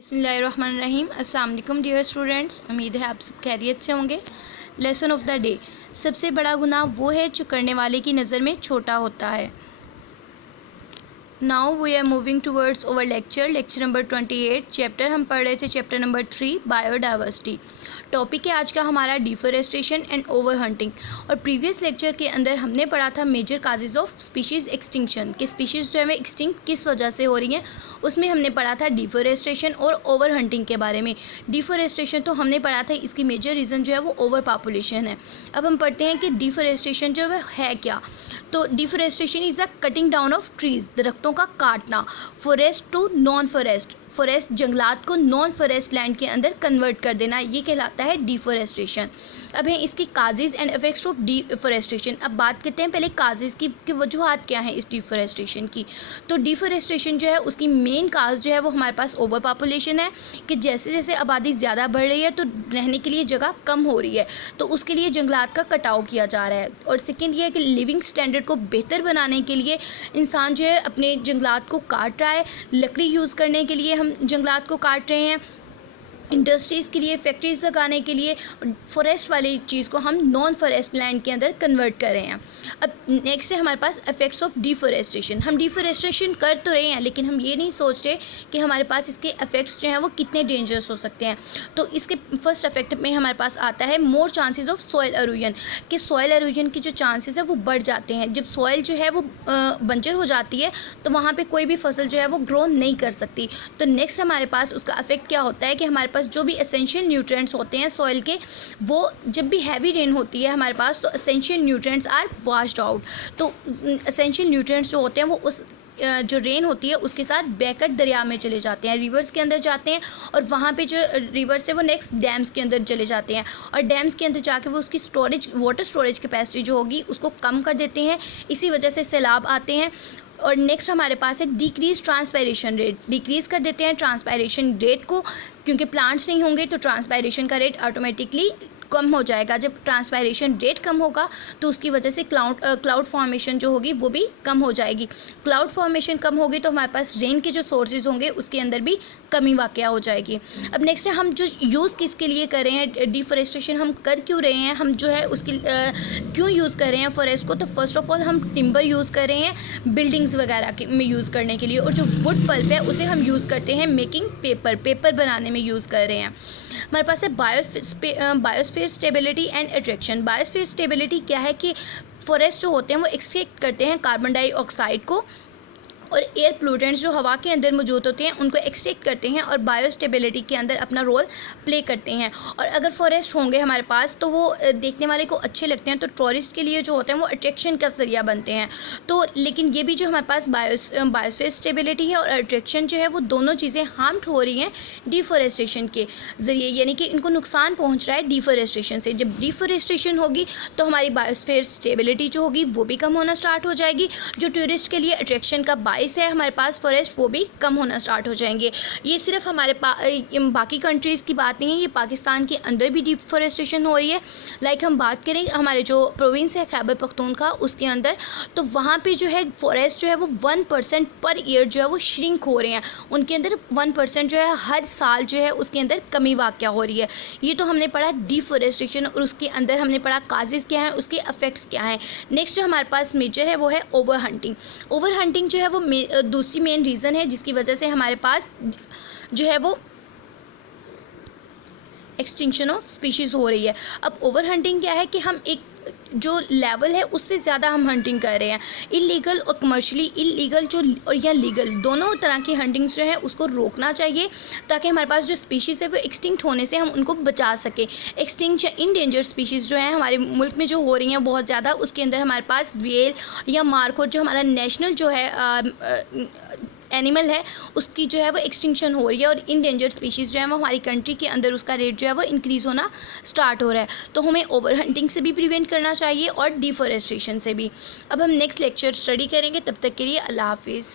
बिस्मिल्लाहिर्रहमानिर्रहीम। अस्सलाम वालेकुम डियर स्टूडेंट्स, उम्मीद है आप सब खैरियत से होंगे। Lesson of the day. सबसे बड़ा गुनाह वो है जो करने वाले की नज़र में छोटा होता है। Now we are moving towards over lecture number 28। Chapter हम पढ़ रहे थे चैप्टर नंबर 3 बायोडाइवर्सिटी। टॉपिक है आज का हमारा डिफॉरेस्टेशन एंड ओवर हंटिंग। और प्रीवियस लेक्चर के अंदर हमने पढ़ा था major causes of species extinction, कि स्पीशीज़ जो है एक्सटिंक्ट किस वजह से हो रही हैं। उसमें हमने पढ़ा था डिफॉरेस्टेशन और ओवर हंटिंग के बारे में। डिफॉरेस्टेशन तो हमने पढ़ा था, इसकी मेजर रीज़न जो है वो ओवर पॉपुलेशन है। अब हम पढ़ते हैं कि डिफॉरेस्टेशन जो है क्या। तो deforestation is a cutting down of trees, दरख्तों का काटना। Forest to non forest, forest जंगलात को नॉन फॉरेस्ट लैंड के अंदर कन्वर्ट कर देना, ये कहलाता है डिफॉरेस्टेशन। अब हैं इसकी causes and effects of deforestation. अब बात करते हैं पहले काजेज़ की वजूहात क्या हैं इस डिफॉरेस्टेशन की। तो डिफॉरेस्टेशन जो है उसकी मेन काज जो है वो हमारे पास ओवर पॉपुलेशन है, कि जैसे जैसे आबादी ज़्यादा बढ़ रही है तो रहने के लिए जगह कम हो रही है, तो उसके लिए जंगलात का कटाव किया जा रहा है। और सेकेंड ये है कि लिविंग स्टैंडर्ड को बेहतर बनाने के लिए इंसान जो है अपने जंगलात को काट रहा है। लकड़ी यूज़ करने के लिए हम जंगलात को काट रहे हैं, इंडस्ट्रीज़ के लिए, फैक्ट्रीज़ लगाने के लिए फॉरेस्ट वाली चीज़ को हम नॉन फॉरेस्ट लैंड के अंदर कन्वर्ट कर रहे हैं। अब नेक्स्ट है हमारे पास इफेक्ट्स ऑफ डिफॉरेस्टेशन। हम डिफॉरेस्टेशन कर तो रहे हैं, लेकिन हम ये नहीं सोच रहे कि हमारे पास इसके इफेक्ट्स जो हैं वो कितने डेंजरस हो सकते हैं। तो इसके फर्स्ट इफेक्ट में हमारे पास आता है more chances of soil halogen, कि सॉइल एरोजन की जो चांसेस है वो बढ़ जाते हैं। जब सॉइल जो है वो बंजर हो जाती है तो वहाँ पर कोई भी फसल जो है वो ग्रो नहीं कर सकती। तो नेक्स्ट हमारे पास उसका इफेक्ट क्या होता है कि हमारे पास जो भी एसेंशियल न्यूट्रिएंट्स होते हैं सॉइल के, वो जब भी हैवी रेन होती है हमारे पास तो essential nutrients are washed out. तो एसेंशियल न्यूट्रिएंट्स जो होते हैं वो उस जो रेन होती है उसके साथ बहकर दरिया में चले जाते हैं, रिवर्स के अंदर जाते हैं, और वहाँ पे जो रिवर्स है वो नेक्स्ट डैम्स के अंदर चले जाते हैं, और डैम्स के अंदर जाके वो उसकी स्टोरेज, वाटर स्टोरेज कैपेसिटी जो होगी उसको कम कर देते हैं। इसी वजह से सैलाब आते हैं। और नेक्स्ट हमारे पास है डिक्रीज ट्रांसपायरेशन रेट, डिक्रीज़ कर देते हैं ट्रांसपायरेशन रेट को, क्योंकि प्लांट्स नहीं होंगे तो ट्रांसपायरेशन का रेट ऑटोमेटिकली कम हो जाएगा। जब ट्रांसपायरेशन रेट कम होगा तो उसकी वजह से क्लाउड फॉर्मेशन जो होगी वो भी कम हो जाएगी। क्लाउड फॉर्मेशन कम होगी तो हमारे पास रेन के जो सोर्सेज होंगे उसके अंदर भी कमी वाक़या हो जाएगी। अब नेक्स्ट है हम जो यूज़ किसके लिए कर रहे हैं डिफॉरेस्टेशन, हम कर क्यों रहे हैं, हम जो है उसकी क्यों यूज़ कर रहे हैं फॉरेस्ट को। तो फर्स्ट ऑफ ऑल हम टिम्बर यूज़ कर रहे हैं बिल्डिंग्स वगैरह में यूज़ करने के लिए, और जो वुड पल्प है उसे हम यूज़ करते हैं मेकिंग पेपर बनाने में यूज़ कर रहे हैं। हमारे पास है biosphere stability and attraction. Biosphere stability क्या है कि फॉरेस्ट जो होते हैं वो एक्सट्रैक्ट करते हैं कार्बन डाइऑक्साइड को, और एयर पोल्यूटेंट्स जो हवा के अंदर मौजूद होते हैं उनको एक्सट्रैक्ट करते हैं और बायोस्टेबिलिटी के अंदर अपना रोल प्ले करते हैं। और अगर फॉरेस्ट होंगे हमारे पास तो वो देखने वाले को अच्छे लगते हैं, तो टूरिस्ट के लिए जो होते हैं वो अट्रैक्शन का जरिया बनते हैं। तो लेकिन ये भी जो हमारे पास बायोस्फीयर स्टेबिलिटी है और अट्रैक्शन जो है वो दोनों चीज़ें हार्म हो रही हैं डिफॉरेस्टेशन के ज़रिए, यानी कि इनको नुकसान पहुँच रहा है डिफॉरेस्टेशन से। जब डिफॉरेस्टेशन होगी तो हमारी बायोस्फीयर स्टेबिलिटी जो होगी वो भी कम होना स्टार्ट हो जाएगी। जो टूरिस्ट के लिए अट्रैक्शन का है हमारे पास फॉरेस्ट वो भी कम होना स्टार्ट हो जाएंगे। ये सिर्फ हमारे बाकी कंट्रीज़ की बात नहीं है, ये पाकिस्तान के अंदर भी डिफॉरेस्टेशन हो रही है। लाइक हम बात करें हमारे जो प्रोविंस है खैबर पख्तूनख्वा उसके अंदर, तो वहाँ पे जो है फॉरेस्ट जो है वो 1% पर ईयर जो है वो श्रिंक हो रहे हैं। उनके अंदर 1% जो है हर साल जो है उसके अंदर कमी वाक़या हो रही है। ये तो हमने पढ़ा डिफॉरेस्टेशन, और उसके अंदर हमने पढ़ा काजेज़ क्या हैं, उसके इफेक्ट्स क्या हैं। नेक्स्ट जो हमारे पास मेजर है वो है ओवर हंटिंग। ओवर हंटिंग जो है वो दूसरी मेन रीज़न है जिसकी वजह से हमारे पास जो है वो एक्सटिंक्शन ऑफ स्पीशीज़ हो रही है। अब ओवर हंटिंग क्या है कि हम एक जो लेवल है उससे ज़्यादा हम हंटिंग कर रहे हैं। इलीगल और कमर्शियली इलीगल जो और या लीगल दोनों तरह की हंटिंग्स जो है उसको रोकना चाहिए, ताकि हमारे पास जो स्पीशीज़ है वो एक्सटिंक्ट होने से हम उनको बचा सकें। एक्सटिंक्ट या इंडेंजर्ड स्पीशीज़ जो है हमारे मुल्क में जो हो रही हैं बहुत ज़्यादा, उसके अंदर हमारे पास व्हेल या मार्खोट जो हमारा नेशनल जो है एनिमल है उसकी जो है वो एक्सटिंक्शन हो रही है, और इंडेंजर्ड स्पीशीज़ जो है वो हमारी कंट्री के अंदर उसका रेट जो है वो इंक्रीज़ होना स्टार्ट हो रहा है। तो हमें ओवर हंटिंग से भी प्रिवेंट करना चाहिए और डिफॉरेस्टेशन से भी। अब हम नेक्स्ट लेक्चर स्टडी करेंगे, तब तक के लिए अल्लाह हाफिज़।